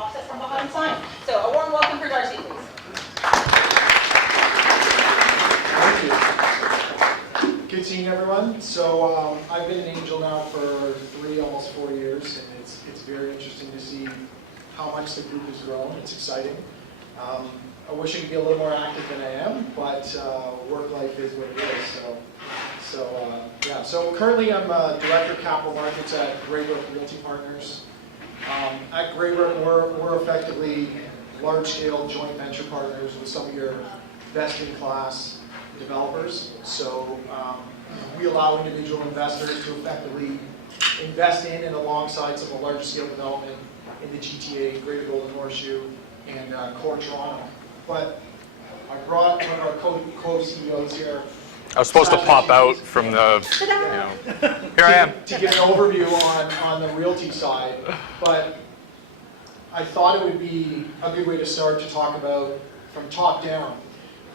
offset from behind sign. So a warm welcome for Darcy, please. Thank you. Good seeing everyone. So I've been an angel now for almost 4 years, and it's very interesting to see how much the group has grown. It's exciting. I wish I could be a little more active than I am, but work life is what it is. Yeah. So currently I'm Director of Capital Markets at Greybrook Realty Partners. At Greybrook, we're effectively large-scale joint venture partners with some of your best-in-class developers. So we allow individual investors to effectively invest in and alongside some of the larger scale development in the GTA, Greater Golden Horseshoe, and core Toronto. But I brought one of our co-CEOs here. I was supposed to pop out from the, here I am. To give an overview on the realty side, but I thought it would be a good way to start to talk about, from top down,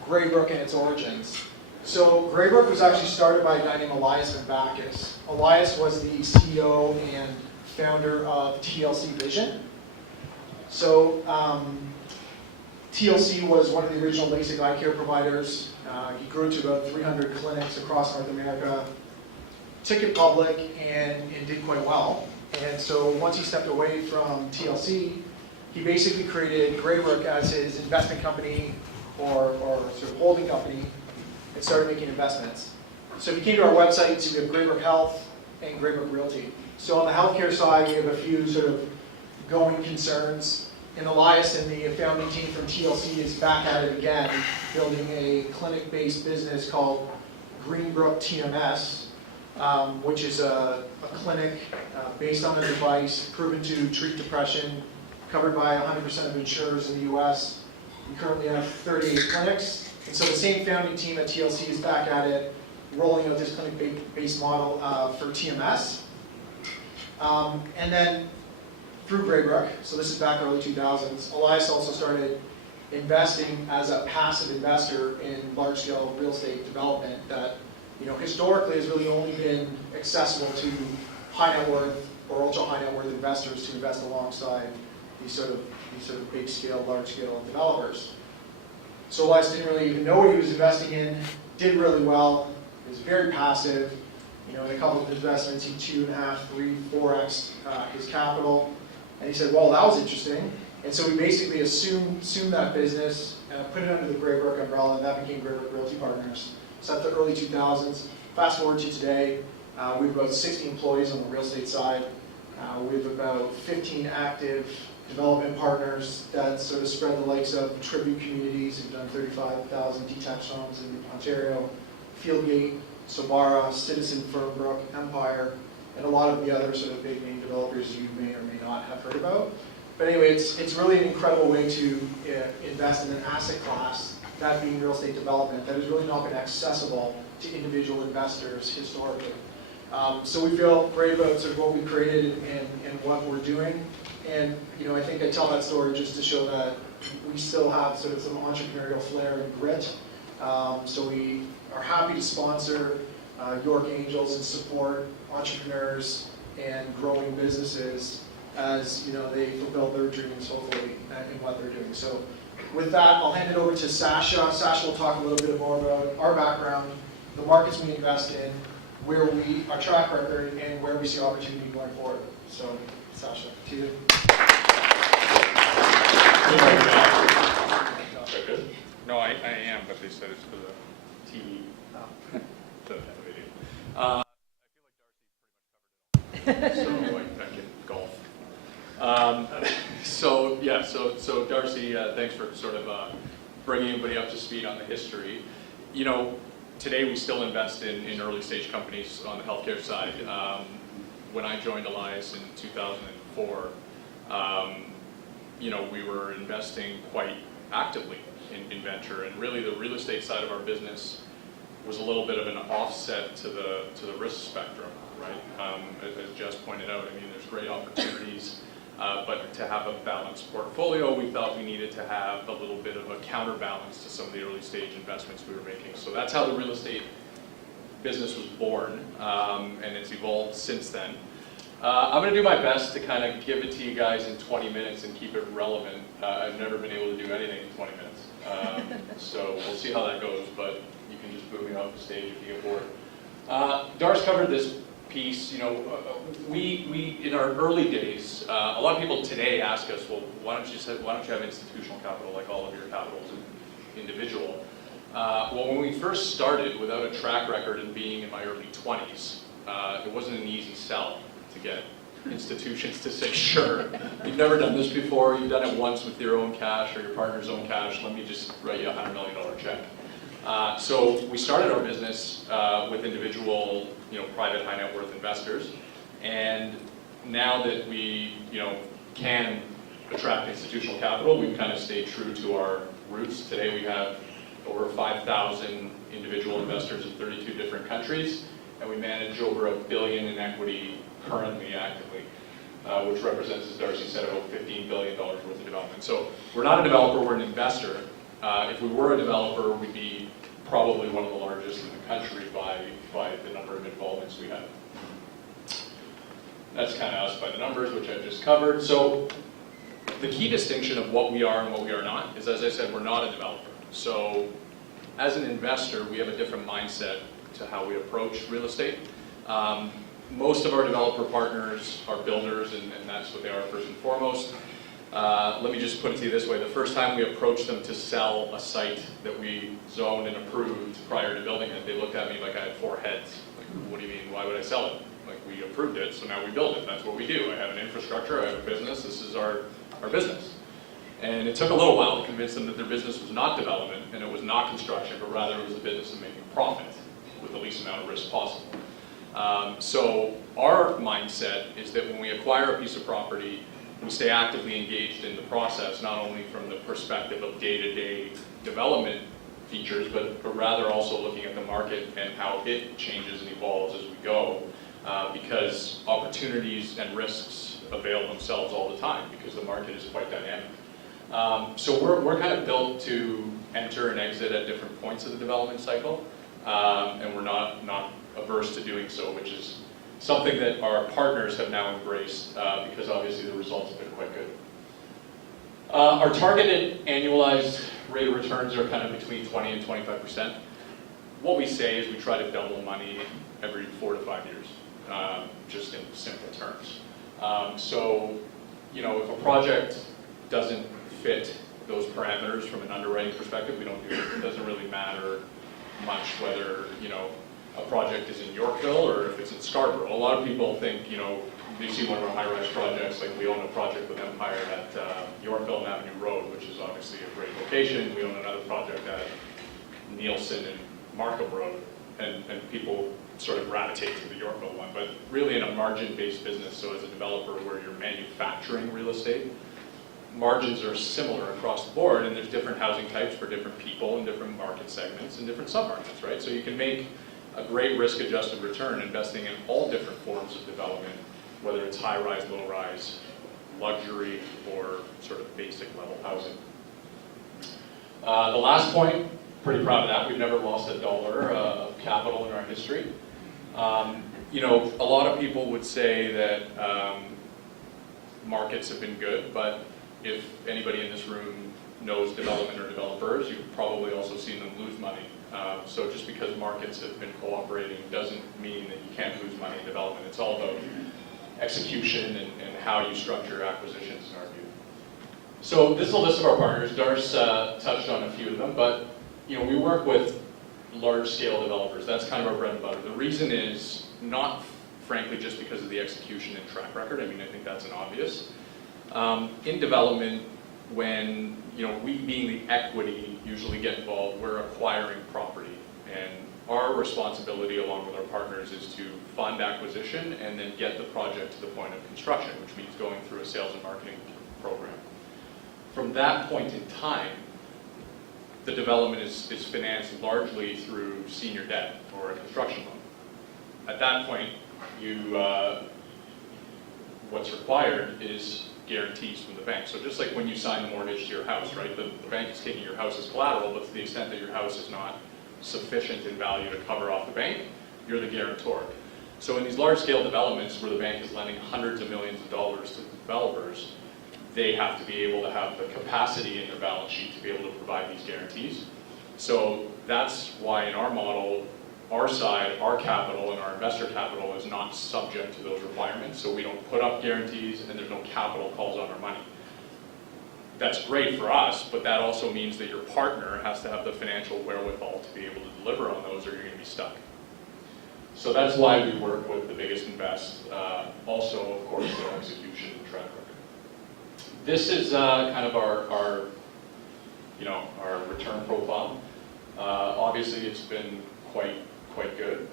Greybrook and its origins. So Greybrook was actually started by a guy named Elias Van Bacchus. Elias was the CEO and founder of TLC Vision. So TLC was one of the original LASIK eye care providers. He grew to about 300 clinics across North America, took it public, and did quite well. And so once he stepped away from TLC, he basically created Greybrook as his investment company or sort of holding company and started making investments. So if you came to our website, so we have Greybrook Health and Greybrook Realty. So on the healthcare side, we have a few sort of going concerns. And Elias and the founding team from TLC is back at it again, building a clinic-based business called Greybrook TMS, which is a clinic based on a device proven to treat depression, covered by 100% of insurers in the US. We currently have 38 clinics. And so the same founding team at TLC is back at it, rolling out this clinic-based model for TMS. And then through Greybrook, so this is back early 2000s, Elias also started investing as a passive investor in large-scale real estate development that, historically has really only been accessible to high net worth or ultra high net worth investors to invest alongside these sort of big-scale, large-scale developers. So Elias didn't really even know what he was investing in, did really well, was very passive. In a couple of investments, he 2.5, 3, 4x his capital. And he said, well, that was interesting. And so we basically assumed that business, put it under the Greybrook umbrella, and that became Greybrook Realty Partners. So that's the early 2000s. Fast forward to today, we have about 60 employees on the real estate side. We have about 15 active development partners that sort of spread the likes of Tribute Communities, who've done 35,000 detached homes in Ontario, Fieldgate, Sobara, Citizen, Fernbrook, Empire, and a lot of the other sort of big name developers you may or may not have heard about. But anyway, it's really an incredible way to invest in an asset class, that being real estate development, that has really not been accessible to individual investors historically. So we feel great about sort of what we created and what we're doing. And I think I tell that story just to show that we still have sort of some entrepreneurial flair and grit. So we are happy to sponsor York Angels and support entrepreneurs and growing businesses as they fulfill their dreams, hopefully, in what they're doing. So with that, I'll hand it over to Sasha. Sasha will talk a little bit more about our background, the markets we invest in, our track record, and where we see opportunity going forward. So, Sasha, to you. No, I am, but they said it's for the TV. The video. I feel like Darcy pretty much covered it all. So, back in golf. So Darcy, thanks for sort of bringing everybody up to speed on the history. Today we still invest in early stage companies on the healthcare side. When I joined Elias in 2004, we were investing quite actively in venture, and really the real estate side of our business was a little bit of an offset to the risk spectrum, right? As Jess pointed out, there's great opportunities, but to have a balanced portfolio, we thought we needed to have a little bit of a counterbalance to some of the early stage investments we were making. So that's how the real estate business was born, and it's evolved since then. I'm going to do my best to kind of give it to you guys in 20 minutes and keep it relevant. I've never been able to do anything in 20 minutes. So we'll see how that goes, but you can just boo me off the stage if you get bored. Dar's covered this piece. You know, we in our early days, a lot of people today ask us, well, why don't you have institutional capital like all of your capital is individual? Well, when we first started, without a track record and being in my early 20s, it wasn't an easy sell to get institutions to say, sure, you've never done this before, you've done it once with your own cash or your partner's own cash, let me just write you a $100 million check. So we started our business with individual, private high net worth investors, and now that we, can attract institutional capital, we've kind of stayed true to our roots. Today we have over 5,000 individual investors in 32 different countries, and we manage over $1 billion in equity currently actively, which represents, as Darcy said, about $15 billion worth of development. So we're not a developer, we're an investor. If we were a developer, we'd be probably one of the largest in the country by the number of involvements we have. That's kind of us by the numbers, which I've just covered. So the key distinction of what we are and what we are not is, as I said, we're not a developer. So as an investor, we have a different mindset to how we approach real estate. Most of our developer partners are builders, and that's what they are first and foremost. Let me just put it to you this way. The first time we approached them to sell a site that we zoned and approved prior to building it, they looked at me like I had 4 heads. Like, what do you mean, why would I sell it? Like, we approved it, so now we build it. That's what we do. I have an infrastructure, I have a business, this is our business. And it took a little while to convince them that their business was not development and it was not construction, but rather it was a business of making profit with the least amount of risk possible. So our mindset is that when we acquire a piece of property, we stay actively engaged in the process, not only from the perspective of day-to-day development features, but rather also looking at the market and how it changes and evolves as we go, because opportunities and risks avail themselves all the time because the market is quite dynamic. So we're kind of built to enter and exit at different points of the development cycle, and we're not averse to doing so, which is something that our partners have now embraced because obviously the results have been quite good. Our targeted annualized rate of returns are kind of between 20 and 25%. What we say is we try to double money every 4 to 5 years, just in simple terms. So, if a project doesn't fit those parameters from an underwriting perspective, we don't do it. It doesn't really matter much whether, a project is in Yorkville or if it's in Scarborough. A lot of people think, they see one of our high-rise projects, like we own a project with Empire at Yorkville and Avenue Road, which is obviously a great location. We own another project at Nielsen and Markham Road, and people sort of gravitate to the Yorkville one. But really in a margin-based business, so as a developer where you're manufacturing real estate, margins are similar across the board, and there's different housing types for different people and different market segments and different submarkets, right? So you can make a great risk-adjusted return investing in all different forms of development, whether it's high-rise, low-rise, luxury, or sort of basic level housing. The last point, pretty proud of that. We've never lost $1 of capital in our history. A lot of people would say that markets have been good, but if anybody in this room knows development or developers, you've probably also seen them lose money. So just because markets have been cooperating doesn't mean that you can't lose money in development. It's all about execution and how you structure acquisitions in our view. So this is a list of our partners. Dar's touched on a few of them, but we work with large-scale developers. That's kind of our bread and butter. The reason is not, frankly, just because of the execution and track record. I mean, I think that's an obvious. In development, when we being the equity usually get involved, we're acquiring property, and our responsibility along with our partners is to fund acquisition and then get the project to the point of construction, which means going through a sales and marketing program. From that point in time, the development is financed largely through senior debt or a construction loan. At that point, what's required is guarantees from the bank. So just like when you sign the mortgage to your house, right? The bank is taking your house as collateral, but to the extent that your house is not sufficient in value to cover off the bank, you're the guarantor. So in these large-scale developments where the bank is lending hundreds of millions of dollars to developers, they have to be able to have the capacity in their balance sheet to be able to provide these guarantees. So that's why in our model, our side, our capital and our investor capital is not subject to those requirements. So we don't put up guarantees and there's no capital calls on our money. That's great for us, but that also means that your partner has to have the financial wherewithal to be able to deliver on those or you're going to be stuck. So that's why we work with the biggest and best. Also, of course, the execution track record. This is kind of our return profile. Obviously, it's been quite good.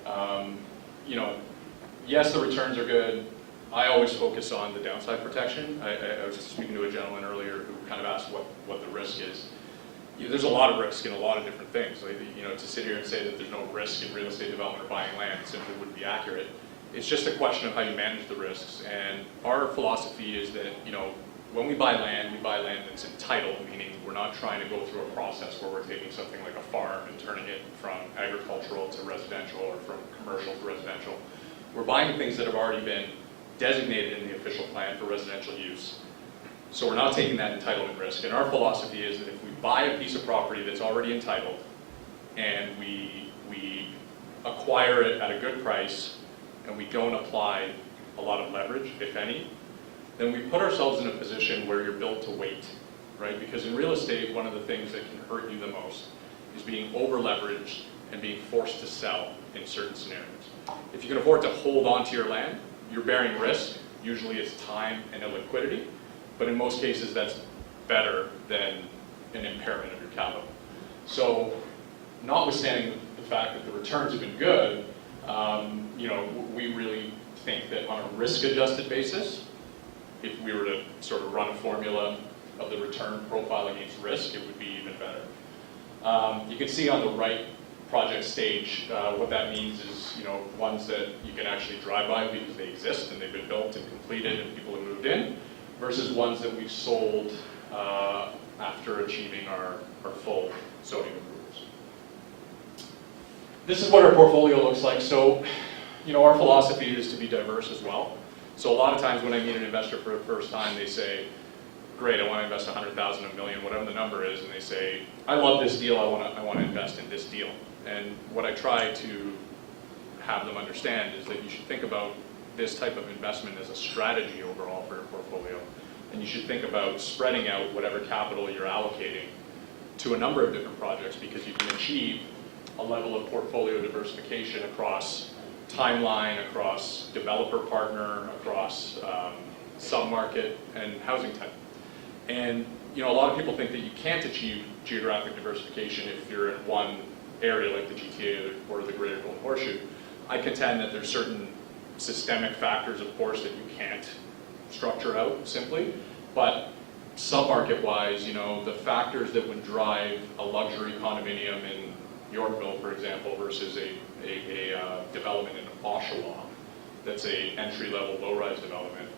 Yes, the returns are good. I always focus on the downside protection. I was speaking to a gentleman earlier who kind of asked what the risk is. There's a lot of risk in a lot of different things. Like, to sit here and say that there's no risk in real estate development or buying land simply wouldn't be accurate. It's just a question of how you manage the risks. And our philosophy is that, when we buy land that's entitled, meaning we're not trying to go through a process where we're taking something like a farm and turning it from agricultural to residential or from commercial to residential. We're buying things that have already been designated in the official plan for residential use. So we're not taking that entitlement risk. And our philosophy is that if we buy a piece of property that's already entitled and we acquire it at a good price and we don't apply a lot of leverage, if any, then we put ourselves in a position where you're built to wait, right? Because in real estate, one of the things that can hurt you the most is being over-leveraged and being forced to sell in certain scenarios. If you can afford to hold on to your land, you're bearing risk. Usually it's time and illiquidity, but in most cases that's better than an impairment of your capital. So notwithstanding the fact that the returns have been good, we really think that on a risk-adjusted basis, if we were to sort of run a formula of the return profile against risk, it would be even better. You can see on the right project stage, what that means is, ones that you can actually drive by because they exist and they've been built and completed and people have moved in, versus ones that we've sold after achieving our full zoning approvals. This is what our portfolio looks like. So, our philosophy is to be diverse as well. So a lot of times when I meet an investor for the first time, they say, great, I want to invest 100,000, a million, whatever the number is, and they say, I love this deal, I want to invest in this deal. And what I try to have them understand is that you should think about this type of investment as a strategy overall for your portfolio. And you should think about spreading out whatever capital you're allocating to a number of different projects, because you can achieve a level of portfolio diversification across timeline, across developer partner, across sub-market and housing type. And a lot of people think that you can't achieve geographic diversification if you're in one area like the GTA or the Greater Golden Horseshoe. I contend that there's certain systemic factors, of course, that you can't structure out simply, but sub-market-wise, the factors that would drive a luxury condominium in Yorkville, for example, versus a development in Oshawa that's a entry-level low-rise development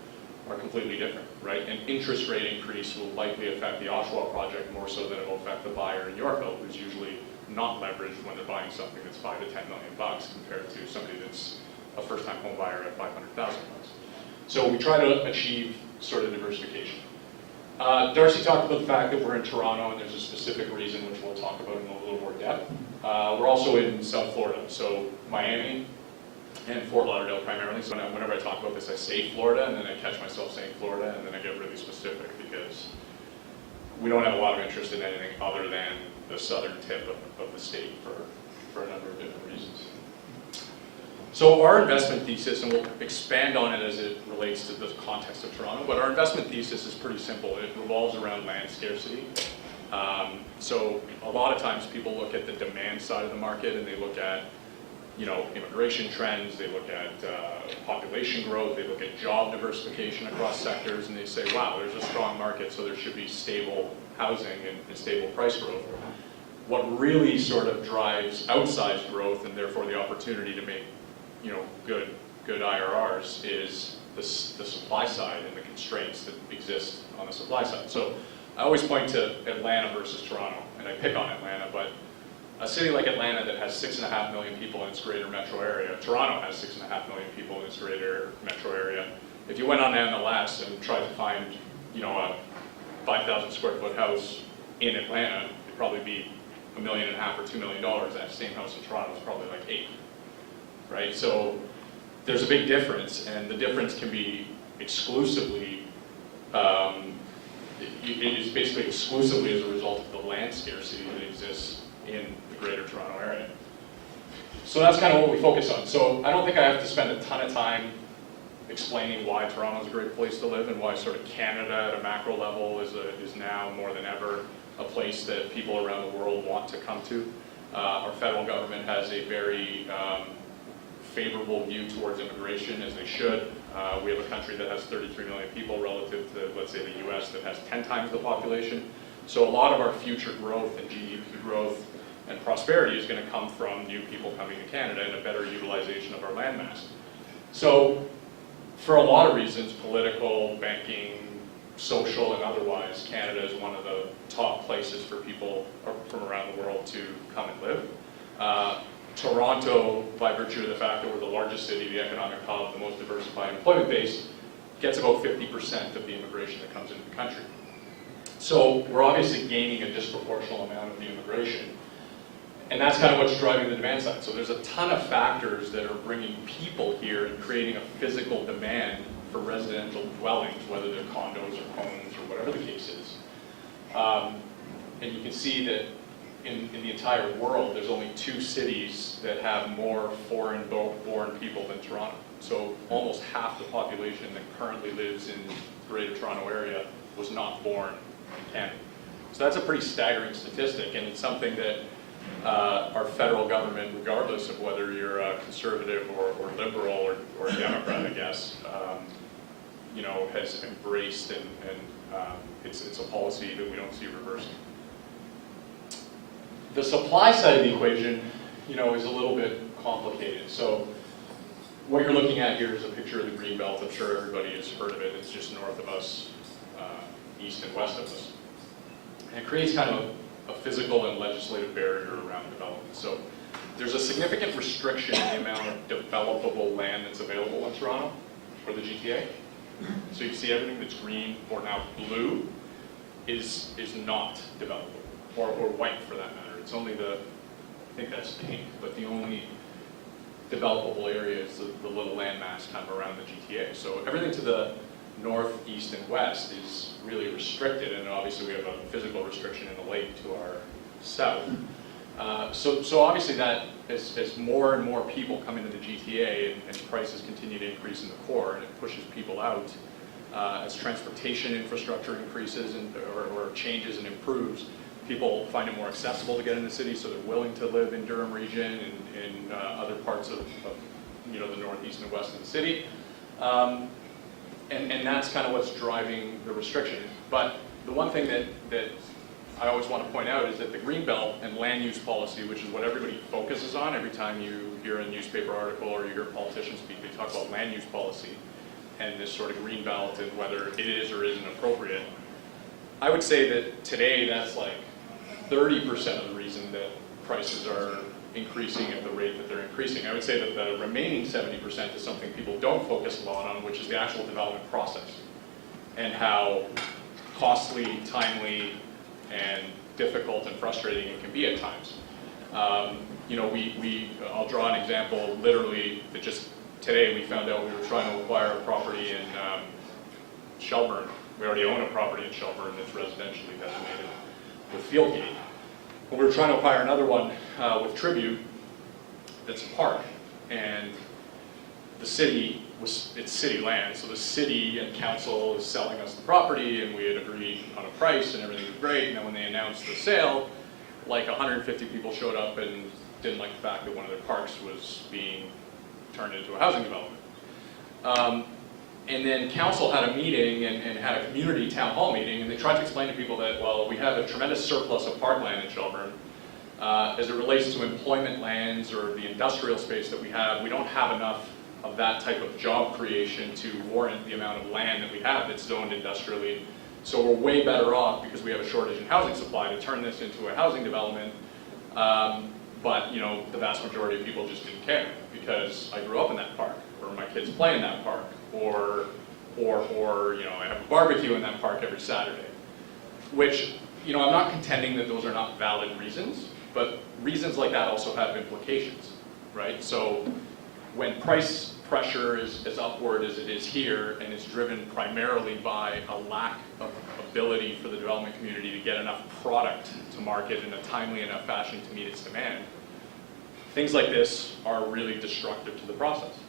are completely different, right? An interest rate increase will likely affect the Oshawa project more so than it will affect the buyer in Yorkville, who's usually not leveraged when they're buying something that's $5 to $10 million compared to somebody that's a first-time home buyer at $500,000. So we try to achieve sort of diversification. Darcy talked about the fact that we're in Toronto, and there's a specific reason which we'll talk about in a little more depth. We're also in South Florida, so Miami and Fort Lauderdale primarily. So whenever I talk about this, I say Florida, and then I catch myself saying Florida, and then I get really specific because we don't have a lot of interest in anything other than the southern tip of the state for a number of different reasons. So our investment thesis, and we'll expand on it as it relates to the context of Toronto, but our investment thesis is pretty simple. It revolves around land scarcity. So a lot of times people look at the demand side of the market and they look at immigration trends, they look at population growth, they look at job diversification across sectors, and they say, wow, there's a strong market, so there should be stable housing and stable price growth. What really sort of drives outsized growth and therefore the opportunity to make good IRRs is the supply side and the constraints that exist on the supply side. So I always point to Atlanta versus Toronto, and I pick on Atlanta, but a city like Atlanta that has 6.5 million people in its greater metro area, Toronto has 6.5 million people in its greater metro area. If you went on MLS and tried to find, you know, a 5,000 square foot house in Atlanta, it'd probably be $1.5 million or $2 million. That same house in Toronto is probably like 8, right? So there's a big difference, and the difference can be exclusively, it is basically exclusively as a result of the land scarcity that exists in the greater Toronto area. So that's kind of what we focus on. So I don't think I have to spend a ton of time explaining why Toronto is a great place to live and why sort of Canada at a macro level is now more than ever a place that people around the world want to come to. Our federal government has a very favorable view towards immigration, as they should. We have a country that has 33 million people relative to, let's say, the US that has 10 times the population. So a lot of our future growth and GDP growth and prosperity is going to come from new people coming to Canada and a better utilization of our land mass. So for a lot of reasons, political, banking, social, and otherwise, Canada is one of the top places for people from around the world to come and live. Toronto, by virtue of the fact that we're the largest city, the economic hub, the most diversified employment base, gets about 50% of the immigration that comes into the country. So we're obviously gaining a disproportional amount of the immigration, and that's kind of what's driving the demand side. So there's a ton of factors that are bringing people here and creating a physical demand for residential dwellings, whether they're condos or homes or whatever the case is. And you can see that in the entire world, there's only 2 cities that have more foreign-born people than Toronto. So almost half the population that currently lives in the Greater Toronto area was not born in Canada. So that's a pretty staggering statistic, and it's something that our federal government, regardless of whether you're a conservative or liberal or Democrat, I guess, you know, has embraced, and it's a policy that we don't see reversing. The supply side of the equation, you know, is a little bit complicated. So what you're looking at here is a picture of the Greenbelt. I'm sure everybody has heard of it. It's just north of us, east and west of us. And it creates kind of a physical and legislative barrier around development. So there's a significant restriction in the amount of developable land that's available in Toronto for the GTA. So you see everything that's green or now blue is not developable, or white for that matter. It's only I think that's pink, but the only developable area is the little landmass kind of around the GTA. So everything to the north, east, and west is really restricted, and obviously we have a physical restriction in the lake to our south. So obviously that, as more and more people come into the GTA and prices continue to increase in the core, and it pushes people out, as transportation infrastructure increases or changes and improves, people find it more accessible to get in the city, so they're willing to live in Durham region and in other parts of you know, the northeast and west of the city. And that's kind of what's driving the restriction. But the one thing that I always want to point out is that the Greenbelt and land use policy, which is what everybody focuses on every time you hear a newspaper article or you hear politicians speak, they talk about land use policy and this sort of Greenbelt and whether it is or isn't appropriate. I would say that today that's like 30% of the reason that prices are increasing at the rate that they're increasing. I would say that the remaining 70% is something people don't focus a lot on, which is the actual development process and how costly, timely, and difficult and frustrating it can be at times. You know, I'll draw an example literally that just today we found out we were trying to acquire a property in Shelburne. We already own a property in Shelburne that's residentially designated with Fieldgate. But we were trying to acquire another one with Tribute that's a park, and the city it's city land, so the city and council is selling us the property, and we had agreed on a price and everything was great, and then when they announced the sale, like 150 people showed up and didn't like the fact that one of their parks was being turned into a housing development. And then council had a meeting and had a community town hall meeting, and they tried to explain to people that, well, we have a tremendous surplus of parkland in Shelburne. As it relates to employment lands or the industrial space that we have, we don't have enough of that type of job creation to warrant the amount of land that we have that's zoned industrially. So we're way better off, because we have a shortage in housing supply, to turn this into a housing development But you know, the vast majority of people just didn't care because I grew up in that park, or my kids play in that park, or you know, I have a barbecue in that park every Saturday. Which, you know, I'm not contending that those are not valid reasons, but reasons like that also have implications, right? So when price pressure is as upward as it is here, and is driven primarily by a lack of ability for the development community to get enough product to market in a timely enough fashion to meet its demand, things like this are really destructive to the process.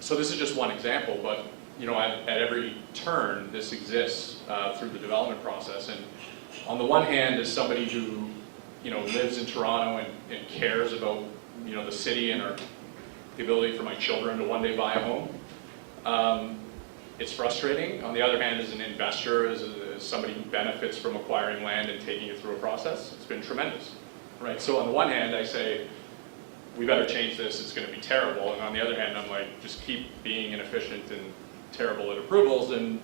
So this is just one example, but you know, at every turn, this exists through the development process. And on the one hand, as somebody who, you know, lives in Toronto and cares about, you know, the city and the ability for my children to one day buy a home, it's frustrating. On the other hand, as an investor, as somebody who benefits from acquiring land and taking it through a process, it's been tremendous, right? So on the one hand, I say, we better change this, it's going to be terrible. And on the other hand, I'm like, just keep being inefficient and terrible at approvals, and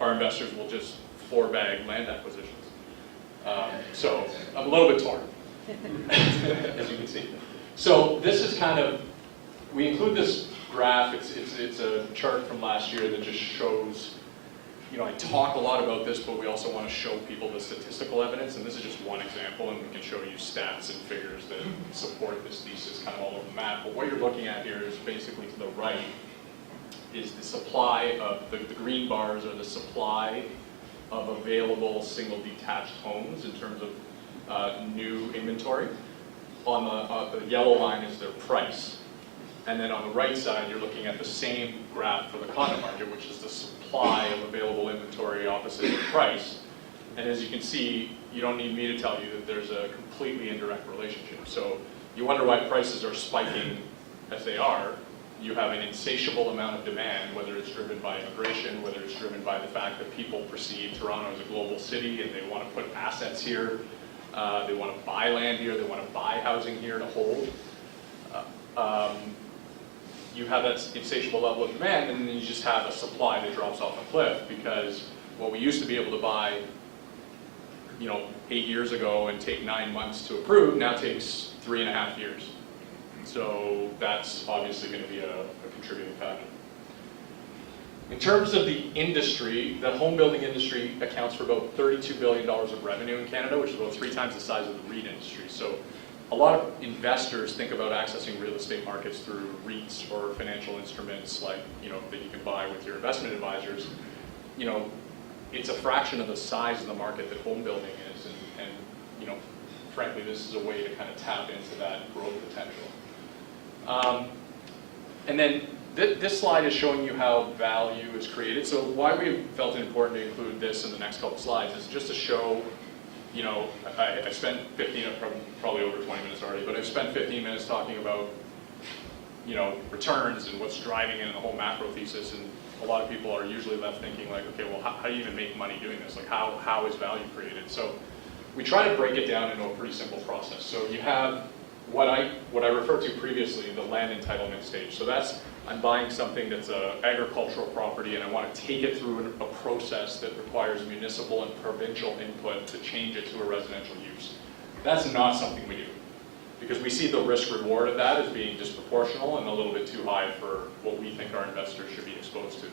our investors will just floor bag land acquisitions. So I'm a little bit torn, as you can see. So this is kind of, we include this graph, it's a chart from last year that just shows, you know, I talk a lot about this, but we also want to show people the statistical evidence, and this is just one example, and we can show you stats and figures that support this thesis kind of all over the map. But what you're looking at here is basically to the right is the supply of, the green bars are the supply of available single detached homes in terms of new inventory. On the yellow line is their price. And then on the right side, you're looking at the same graph for the condo market, which is the supply of available inventory opposite the price. And as you can see, you don't need me to tell you that there's a completely indirect relationship. So you wonder why prices are spiking as they are. You have an insatiable amount of demand, whether it's driven by immigration, whether it's driven by the fact that people perceive Toronto as a global city and they want to put assets here, they want to buy land here, they want to buy housing here to hold. You have that insatiable level of demand, and then you just have a supply that drops off a cliff, because what we used to be able to buy, you know, 8 years ago and take 9 months to approve now takes 3.5 years. So that's obviously going to be a contributing factor. In terms of the industry, the home building industry accounts for about $32 billion of revenue in Canada, which is about 3 times the size of the REIT industry. So a lot of investors think about accessing real estate markets through REITs or financial instruments like, you know, that you can buy with your investment advisors. You know, it's a fraction of the size of the market that home building is, and you know, frankly, this is a way to kind of tap into that growth potential. And then this slide is showing you how value is created. So why we felt it important to include this in the next couple slides is just to show, you know, I spent 15, probably over 20 minutes already, but I've spent 15 minutes talking about, you know, returns and what's driving it in the whole macro thesis, and a lot of people are usually left thinking like, okay, well, how do you even make money doing this? Like, how is value created? So we try to break it down into a pretty simple process. So you have what I referred to previously, the land entitlement stage. So that's, I'm buying something that's an agricultural property and I want to take it through a process that requires municipal and provincial input to change it to a residential use. That's not something we do, because we see the risk reward of that as being disproportional and a little bit too high for what we think our investors should be exposed to.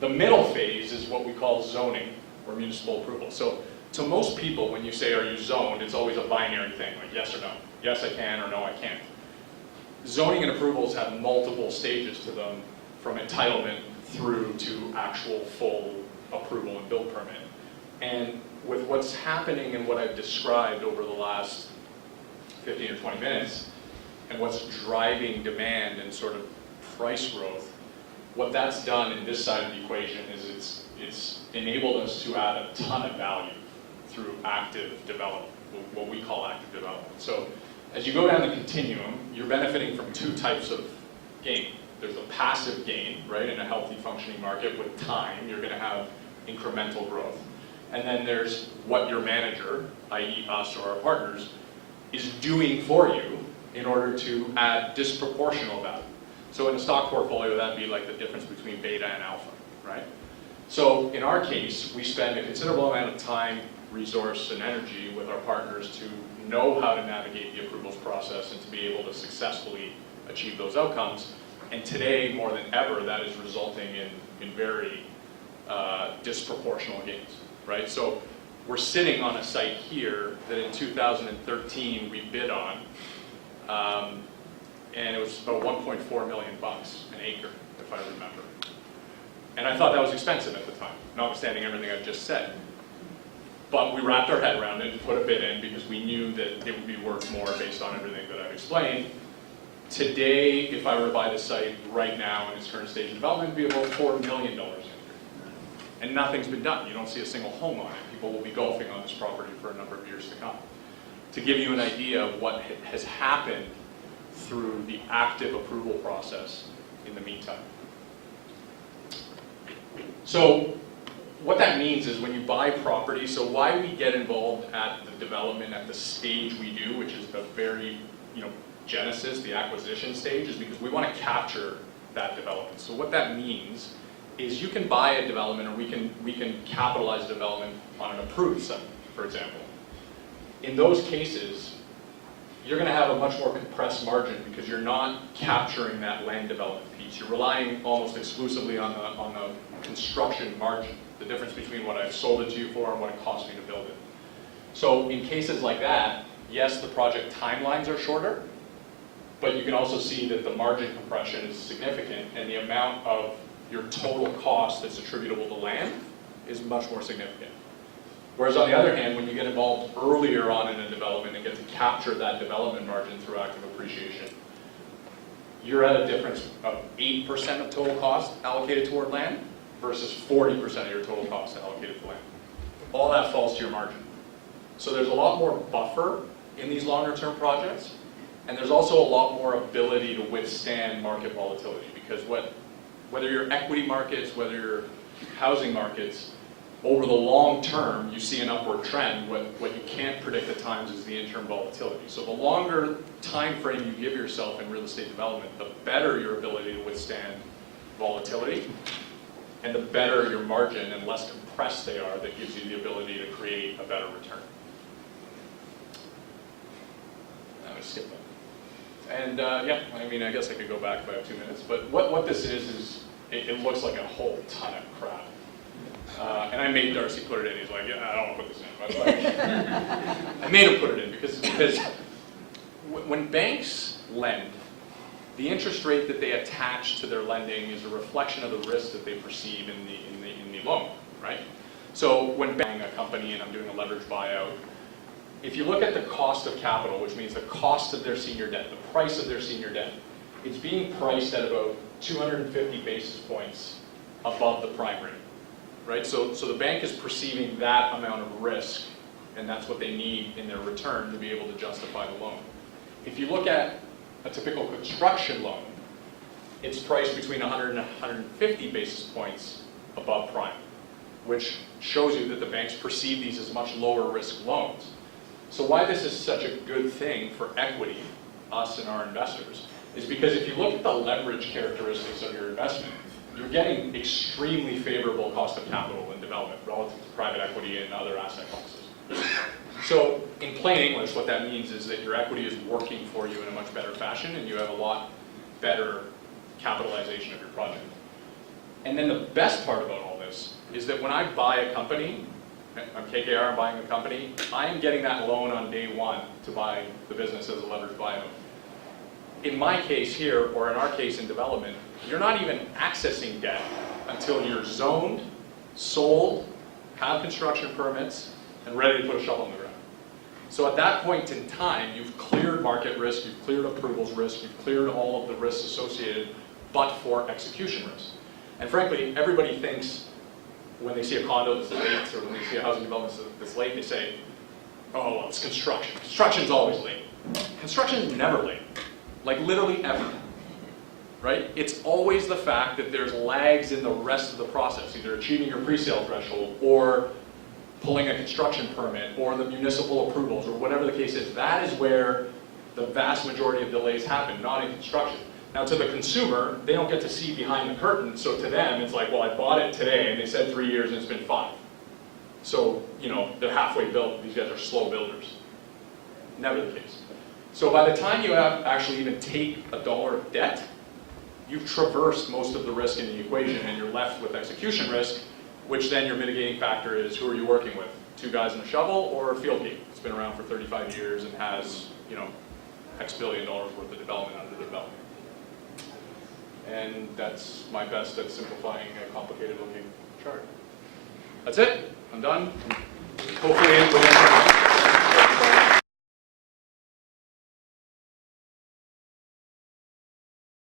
The middle phase is what we call zoning or municipal approval. So to most people, when you say, are you zoned, it's always a binary thing, like yes or no. Yes, I can, or no, I can't. Zoning and approvals have multiple stages to them, from entitlement through to actual full approval and build permit. And with what's happening and what I've described over the last 15 or 20 minutes, and what's driving demand and sort of price growth, what that's done in this side of the equation is it's enabled us to add a ton of value through active development, what we call active development. So as you go down the continuum, you're benefiting from 2 types of gain. There's a passive gain, right? In a healthy functioning market with time, you're going to have incremental growth. And then there's what your manager, i.e. us or our partners, is doing for you in order to add disproportional value. So in a stock portfolio, that'd be like the difference between beta and alpha, right? So in our case, we spend a considerable amount of time, resource, and energy with our partners to know how to navigate the approvals process and to be able to successfully achieve those outcomes. And today, more than ever, that is resulting in very disproportional gains, right? So we're sitting on a site here that in 2013 we bid on, and it was about 1.4 million bucks an acre, if I remember. And I thought that was expensive at the time, notwithstanding everything I've just said. But we wrapped our head around it and put a bid in because we knew that it would be worth more based on everything that I've explained. Today, if I were to buy the site right now in its current stage of development, it would be about $4 million an acre. And nothing's been done. You don't see a single home on it. People will be golfing on this property for a number of years to come. To give you an idea of what has happened through the active approval process in the meantime. So what that means is when you buy property, so why we get involved at the development at the stage we do, which is the very, genesis, the acquisition stage, is because we want to capture that development. So what that means is you can buy a development, or we can capitalize development on an approved site, for example. In those cases, you're going to have a much more compressed margin because you're not capturing that land development piece. You're relying almost exclusively on the construction margin, the difference between what I've sold it to you for and what it cost me to build it. So in cases like that, yes, the project timelines are shorter, but you can also see that the margin compression is significant, and the amount of your total cost that's attributable to land is much more significant. Whereas on the other hand, when you get involved earlier on in a development and get to capture that development margin through active appreciation, you're at a difference of 8% of total cost allocated toward land versus 40% of your total cost allocated to land. All that falls to your margin. So there's a lot more buffer in these longer term projects, and there's also a lot more ability to withstand market volatility, because whether you're equity markets, whether you're housing markets, over the long term, you see an upward trend. What you can't predict at times is the interim volatility. So the longer time frame you give yourself in real estate development, the better your ability to withstand volatility, and the better your margin and less compressed they are, that gives you the ability to create a better return. I'm going to skip that. And yeah, I guess I could go back if I have 2 minutes. But what this is it looks like a whole ton of crap. And I made Darcy put it in. He's like, yeah, I don't want to put this in. But I made him put it in because when banks lend, the interest rate that they attach to their lending is a reflection of the risk that they perceive in the loan, right? So when buying a company and I'm doing a leveraged buyout, if you look at the cost of capital, which means the cost of their senior debt, the price of their senior debt, it's being priced at about 250 basis points above the prime rate. Right? So the bank is perceiving that amount of risk, and that's what they need in their return to be able to justify the loan. If you look at a typical construction loan, it's priced between 100 and 150 basis points above prime, which shows you that the banks perceive these as much lower risk loans. So why this is such a good thing for equity, us and our investors, is because if you look at the leverage characteristics of your investment, you're getting extremely favorable cost of capital in development relative to private equity and other asset classes. So in plain English, what that means is that your equity is working for you in a much better fashion, and you have a lot better capitalization of your project. And then the best part about all this is that when I buy a company, I'm KKR, I'm buying a company, I am getting that loan on day one to buy the business as a leveraged buyout. In my case here, or in our case in development, you're not even accessing debt until you're zoned, sold, have construction permits, and ready to put a shovel in the ground. So at that point in time, you've cleared market risk, you've cleared approvals risk, you've cleared all of the risks associated, but for execution risk. And frankly, everybody thinks when they see a condo that's late, or when they see a housing development that's late, they say, oh, well, it's construction. Construction's always late. Construction is never late. Like literally ever. Right? It's always the fact that there's lags in the rest of the process, either achieving your pre-sale threshold or pulling a construction permit or the municipal approvals or whatever the case is. That is where the vast majority of delays happen, not in construction. Now to the consumer, they don't get to see behind the curtain, so to them, it's like, well, I bought it today, and they said 3 years, and it's been 5. So, you know, they're halfway built. These guys are slow builders. Never the case. So by the time you have actually even take $1 of debt, you've traversed most of the risk in the equation, and you're left with execution risk, which then your mitigating factor is, who are you working with? 2 guys in a shovel or Fieldgate? It's been around for 35 years and has, you know, X billion dollars worth of development under development. And that's my best at simplifying a complicated looking chart. That's it. I'm done. Hopefully,